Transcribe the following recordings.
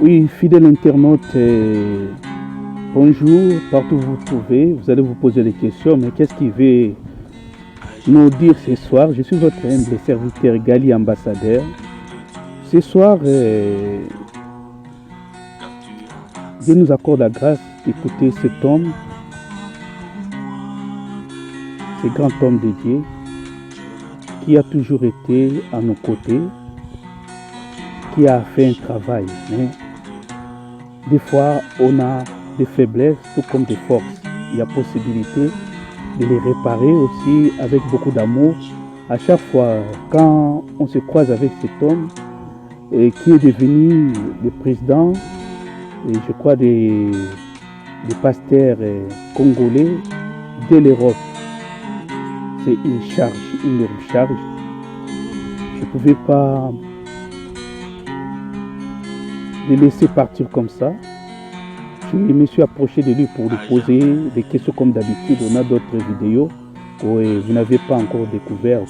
Oui, fidèle internaute, bonjour, partout où vous vous trouvez, vous allez vous poser des questions, mais qu'est-ce qu'il veut nous dire ce soir? Je suis votre humble serviteur Gali Ambassadeur. Ce soir, Dieu nous accorde la grâce d'écouter cet homme, ce grand homme de Dieu, qui a toujours été à nos côtés, qui a fait un travail. Mais des fois, on a des faiblesses, tout comme des forces. Il y a possibilité de les réparer aussi avec beaucoup d'amour. À chaque fois, quand on se croise avec cet homme, qui est devenu le président, je crois, des pasteurs congolais de l'Europe, c'est une charge, une énorme charge. Je ne pouvais pas le laisser partir comme ça. Je me suis approché de lui pour lui poser des questions comme d'habitude. On a d'autres vidéos que vous n'avez pas encore découvertes.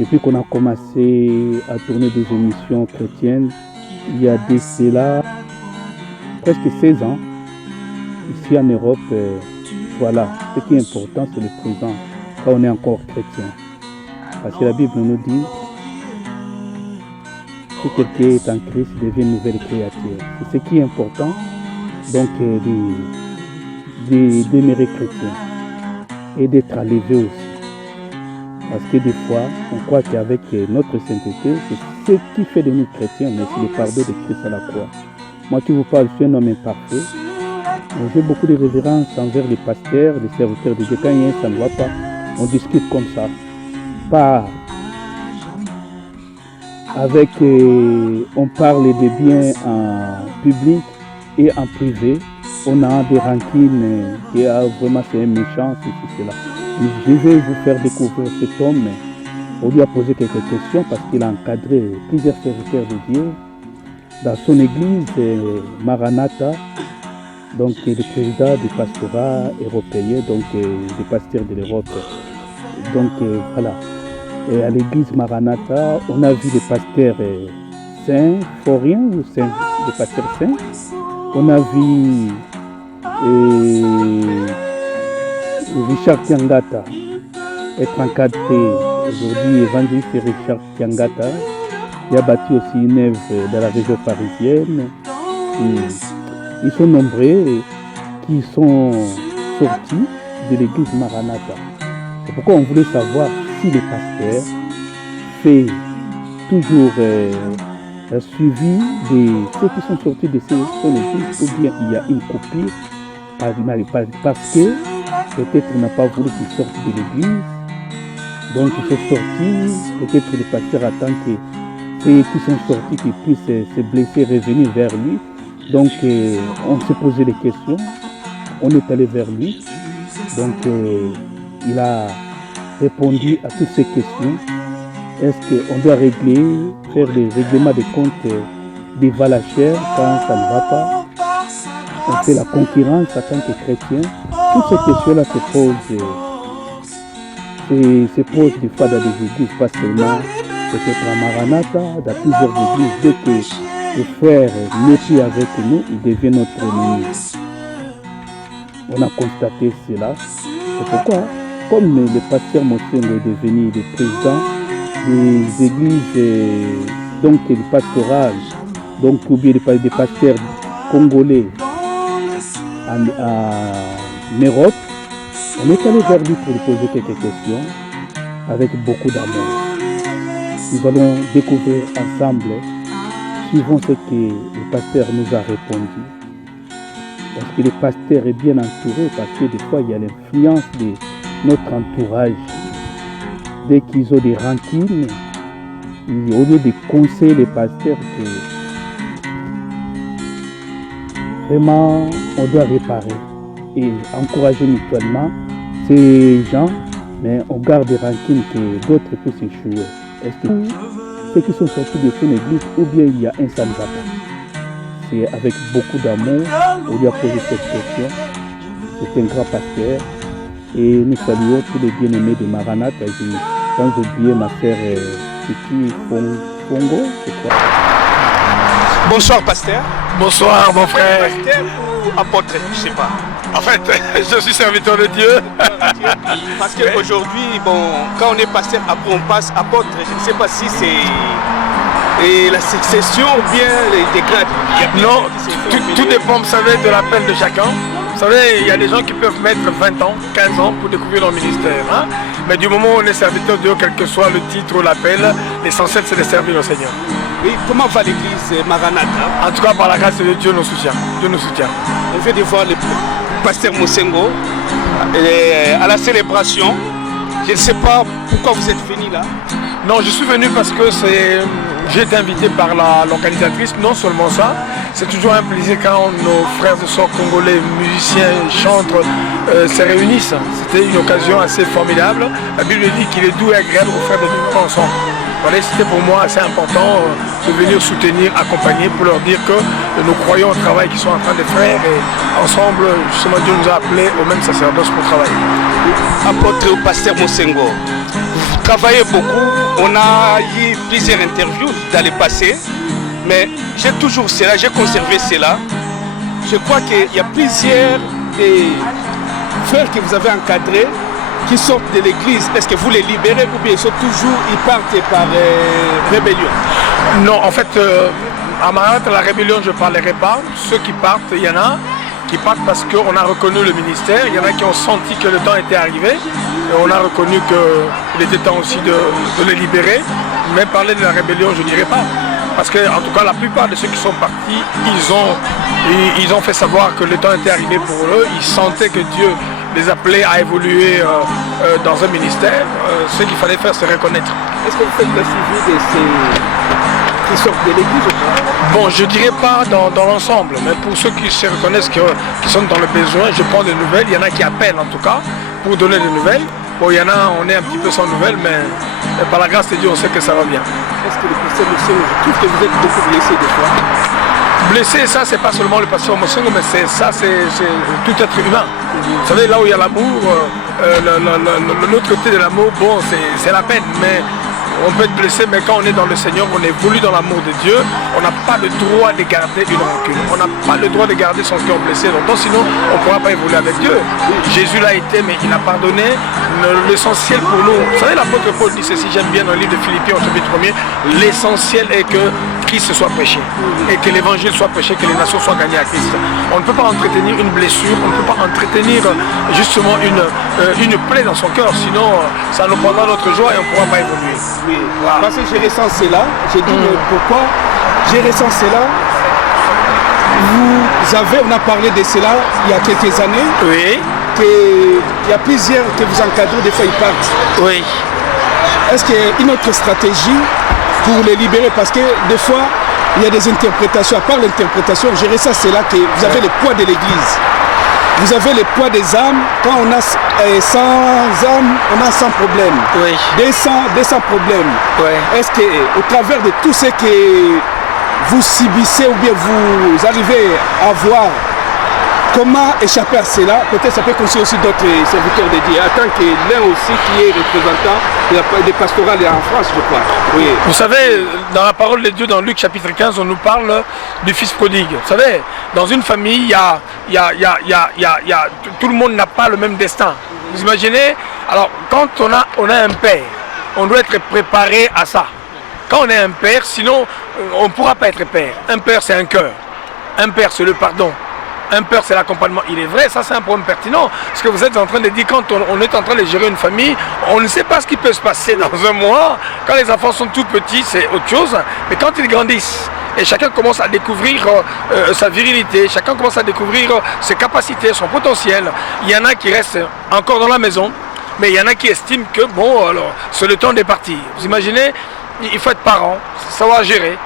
Depuis qu'on a commencé à tourner des émissions chrétiennes, il y a de cela presque 16 ans, ici en Europe, voilà, ce qui est important, c'est le présent, quand on est encore chrétien. Parce que la Bible nous dit, si quelqu'un est en Christ, il devient une nouvelle créature. C'est ce qui est important, donc, de demeurer chrétien et d'être enlevé aussi. Parce que des fois, on croit qu'avec notre sainteté, c'est ce qui fait de nous chrétiens, mais c'est le pardon de Christ à la croix. Moi qui vous parle, je suis un homme imparfait. J'ai beaucoup de révérence envers les pasteurs, les serviteurs de Dieu. Quand il y a un, ça ne va pas, on discute comme ça. Pas avec, on parle de bien en public et en privé. On a des rancines, et vraiment c'est un méchant, c'est cela. Je vais vous faire découvrir cet homme. On lui a posé quelques questions parce qu'il a encadré plusieurs serviteurs de Dieu dans son église Maranatha, donc le président du pastorat européen, donc des pasteurs de l'Europe. Donc voilà. Et à l'église Maranatha, on a vu des pasteurs saints, forains ou saints, des pasteurs saints. On a vu Richard Tiangata être encadré. Aujourd'hui, évangéliste Richard Tiangata, il a bâti aussi une œuvre dans la région parisienne. Ils sont nombreux qui sont sortis de l'église Maranatha. C'est pourquoi on voulait savoir si les pasteurs fait toujours suivi de ceux qui sont sortis de son église, ou bien il y a une copie parce que peut-être il n'a pas voulu qu'ils sortent de l'église. Donc ils sont sortis, peut-être le pasteur attend que ceux qui sont sortis qu'ils puissent se blesser, revenir vers lui. Donc on s'est posé des questions, on est allé vers lui. Donc il a répondu à toutes ces questions. Est-ce qu'on doit faire des règlements de comptes des valachères quand ça ne va pas? On fait la concurrence en tant que chrétien. Toutes ces questions-là se posent des fois dans des églises, pas seulement peut-être à Maranatha, dans plusieurs églises. Dès que le frère n'est plus avec nous, il devient notre ennemi. On a constaté cela. C'est pourquoi, comme le pasteur Mosengo est devenu le président des églises, donc du pastoral, donc ou bien des pasteurs congolais en Europe, on est allé vers lui pour lui poser quelques questions avec beaucoup d'amour. Nous allons découvrir ensemble, suivant ce que le pasteur nous a répondu. Parce que le pasteur est bien entouré, parce que des fois il y a l'influence de notre entourage. Dès qu'ils ont des rancines, au lieu de conseiller les pasteurs, vraiment on doit réparer et encourager mutuellement ces gens, mais on garde des rancines que d'autres peuvent s'échouer. Est-ce que ceux qui sont sortis de son église, ou bien il y a un ça ne va pas? C'est avec beaucoup d'amour, on lui a posé cette question. C'est un grand pasteur et nous saluons tous les bien-aimés de Maranatha, sans oublier ma sœur Titi Fongo, je crois. Bonsoir pasteur. Bonsoir mon frère. Pasteur ou apôtre, je sais pas. En fait, je suis serviteur de Dieu. Parce qu'aujourd'hui, bon, quand on est pasteur, après on passe apôtre. Je ne sais pas si c'est la succession ou bien les grades. Non, tout dépend, vous savez, de l'appel de chacun. Vous savez, il y a des gens qui peuvent mettre 20 ans, 15 ans pour découvrir leur ministère. Hein? Mais du moment où on est serviteur de Dieu, quel que soit le titre ou l'appel, l'essentiel c'est de servir au Seigneur. Et comment va l'église Maranatha? En tout cas, par la grâce de Dieu, nous soutient. Dieu nous soutient. On vient de voir le pasteur Mosengo à la célébration. Je ne sais pas pourquoi vous êtes venu là. Non, je suis venu parce que j'ai été invité par l'organisatrice. Non seulement ça, c'est toujours un plaisir quand nos frères et sœurs congolais, musiciens, chantres se réunissent. C'était une occasion assez formidable. La Bible dit qu'il est doux et agréable aux frères de vivre ensemble. Voilà, c'était pour moi assez important de venir soutenir, accompagner pour leur dire que nous croyons au travail qu'ils sont en train de faire et ensemble, justement, Dieu nous a appelés au même sacerdoce pour travailler. Apôtre ou pasteur Mosengo, vous travaillez beaucoup, on a eu plusieurs interviews dans le passé, mais j'ai toujours cela, j'ai conservé cela. Je crois qu'il y a plusieurs frères que vous avez encadrés qui sortent de l'église. Est-ce que vous les libérez ou bien ils sont toujours, ils partent par rébellion? Non, en fait, à Maranatha, la rébellion, je ne parlerai pas. Ceux qui partent, il y en a qui partent parce qu'on a reconnu le ministère. Il y en a qui ont senti que le temps était arrivé. Et on a reconnu qu'il était temps aussi de les libérer. Mais parler de la rébellion, je ne dirais pas. Parce que, en tout cas, la plupart de ceux qui sont partis, ils ont fait savoir que le temps était arrivé pour eux. Ils sentaient que Dieu les appelait à évoluer dans un ministère. Ce qu'il fallait faire, c'est reconnaître. Est-ce que vous faites le suivi de ces qui sortent de l'église? Bon, je ne dirais pas dans l'ensemble, mais pour ceux qui se reconnaissent, qui sont dans le besoin, je prends des nouvelles. Il y en a qui appellent en tout cas pour donner des nouvelles. Bon, il y en a, on est un petit peu sans nouvelles, mais par la grâce de Dieu, on sait que ça va bien. Est-ce que le pasteur Mosengo, je trouve que vous êtes beaucoup blessé des fois? Blessé, ça, c'est pas seulement le pasteur Mosengo, mais c'est tout être humain. Vous savez, là où il y a l'amour, l'autre côté de l'amour, bon, c'est la peine, mais on peut être blessé, mais quand on est dans le Seigneur, on évolue dans l'amour de Dieu, on n'a pas le droit de garder une rancune. On n'a pas le droit de garder son cœur blessé longtemps, sinon on ne pourra pas évoluer avec Dieu. Jésus l'a été, mais il a pardonné. L'essentiel pour nous, vous savez, l'apôtre Paul dit ceci, j'aime bien dans le livre de Philippiens au chapitre 1er, l'essentiel est que Christ soit prêché et que l'évangile soit prêché, que les nations soient gagnées à Christ. On ne peut pas entretenir une blessure, on ne peut pas entretenir justement une plaie dans son cœur, sinon ça nous prendra notre joie et on ne pourra pas évoluer. Oui, voilà. Parce que j'ai ressenti cela, j'ai dit mais pourquoi j'ai ressenti cela. On a parlé de cela il y a quelques années. Oui. Il y a plusieurs que vous encadrez, des fois ils partent. Oui. Est-ce qu'il y a une autre stratégie pour les libérer? Parce que des fois, il y a des interprétations. À part l'interprétation, je ressens cela que vous avez le poids de l'église. Vous avez le poids des âmes. Quand on a 100 âmes, on a 100 problèmes. Oui. 200 problèmes. Oui. Est-ce qu'au travers de tout ce que vous subissez ou bien vous arrivez à voir, comment échapper à cela? Peut-être ça peut conseiller aussi d'autres serviteurs de Dieu, en tant que l'un aussi qui est représentant des pastorales en France, je crois. Oui. Vous savez, dans la parole de Dieu, dans Luc chapitre 15, on nous parle du fils prodigue. Vous savez, dans une famille, tout le monde n'a pas le même destin. Vous imaginez? Alors, quand on a un père, on doit être préparé à ça. Quand on est un père, sinon, on ne pourra pas être père. Un père, c'est un cœur. Un père, c'est le pardon. Un père, c'est l'accompagnement. Il est vrai, ça c'est un problème pertinent. Ce que vous êtes en train de dire, quand on est en train de gérer une famille, on ne sait pas ce qui peut se passer dans un mois. Quand les enfants sont tout petits, c'est autre chose. Mais quand ils grandissent, et chacun commence à découvrir sa virilité, chacun commence à découvrir ses capacités, son potentiel. Il y en a qui restent encore dans la maison, mais il y en a qui estiment que, bon, alors, c'est le temps de partir. Vous imaginez, il faut être parent, savoir gérer.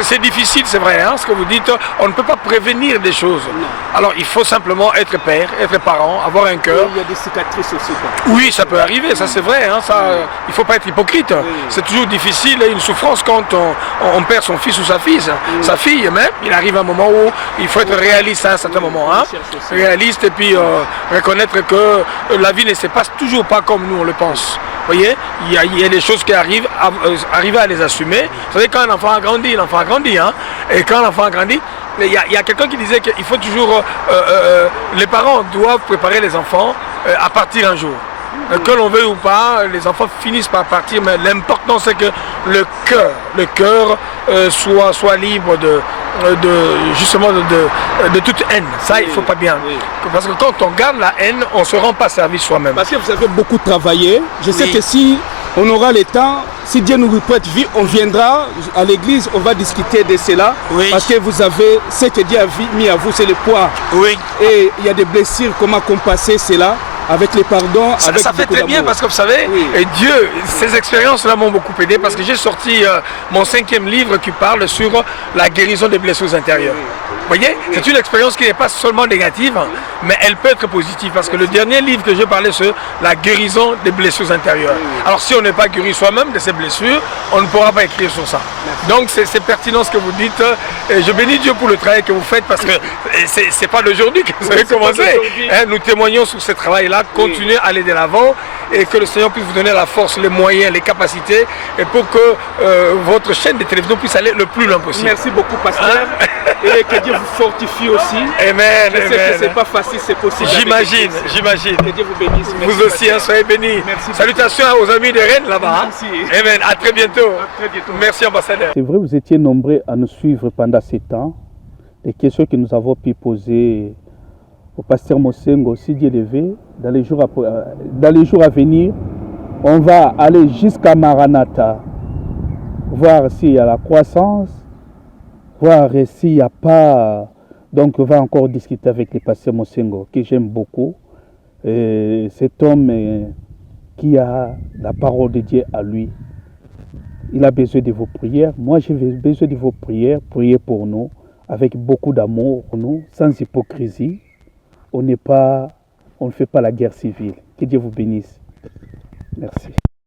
C'est difficile, c'est vrai, hein, ce que vous dites, on ne peut pas prévenir des choses. Non. Alors il faut simplement être père, être parent, avoir un cœur. Il y a des cicatrices aussi, quoi. Oui, ça peut arriver, ça c'est vrai, hein, ça, il ne faut pas être hypocrite. Oui. C'est toujours difficile et une souffrance quand on perd son fils ou sa fille, oui. Sa fille, mais il arrive un moment où il faut être réaliste à un certain moment. Hein, réaliste et puis reconnaître que la vie ne se passe toujours pas comme nous on le pense. Vous voyez, il y a des choses qui arrivent à les assumer. Vous savez, quand un enfant a grandi, l'enfant a grandi. Hein, et quand l'enfant a grandi, Il y a quelqu'un qui disait qu'il faut toujours... les parents doivent préparer les enfants à partir un jour. Que l'on veuille ou pas, les enfants finissent par partir, mais l'important c'est que le cœur soit libre justement de toute haine. Ça, il ne faut pas bien. Parce que quand on garde la haine, on ne se rend pas service soi-même. Parce que vous avez beaucoup travaillé. Je sais que si on aura le temps, si Dieu nous prête vie, on viendra à l'église, on va discuter de cela. Oui. Parce que vous avez, ce que Dieu a mis à vous, c'est le poids. Oui. Et il y a des blessures, comment compenser cela avec les pardons. Ça fait très bien parce que vous savez, Dieu, ces expériences-là m'ont beaucoup aidé parce que j'ai sorti mon 5e livre qui parle sur la guérison des blessures intérieures. Vous voyez, c'est une expérience qui n'est pas seulement négative, mais elle peut être positive parce que le dernier livre que je parlais sur la guérison des blessures intérieures. Alors si on n'est pas guéri soi-même de ces blessures, on ne pourra pas écrire sur ça. Donc c'est pertinent ce que vous dites. Et je bénis Dieu pour le travail que vous faites parce que c'est pas d'aujourd'hui que vous avez commencé. Nous témoignons sur ce travail-là, continuez à aller de l'avant et que le Seigneur puisse vous donner la force, les moyens, les capacités et pour que votre chaîne de télévision puisse aller le plus loin possible. Merci beaucoup, pasteur. Et que Dieu vous fortifie aussi. Amen. Je sais que c'est pas facile, c'est possible. J'imagine. Que Dieu vous bénisse. Merci, vous aussi, soyez bénis. Merci. Salutations aux amis de Rennes là-bas. Merci. Amen. À très bientôt. Merci, ambassadeur. C'est vrai, vous étiez nombreux à nous suivre pendant ces temps. Les questions que nous avons pu poser au pasteur Mosengo, si Dieu le veut, dans les jours à venir, on va aller jusqu'à Maranatha, voir s'il y a la croissance, voir s'il n'y a pas. Donc on va encore discuter avec le pasteur Mosengo, que j'aime beaucoup. Et cet homme qui a la parole de Dieu à lui. Il a besoin de vos prières. Moi, j'ai besoin de vos prières. Priez pour nous, avec beaucoup d'amour pour nous, sans hypocrisie. On ne fait pas la guerre civile. Que Dieu vous bénisse. Merci.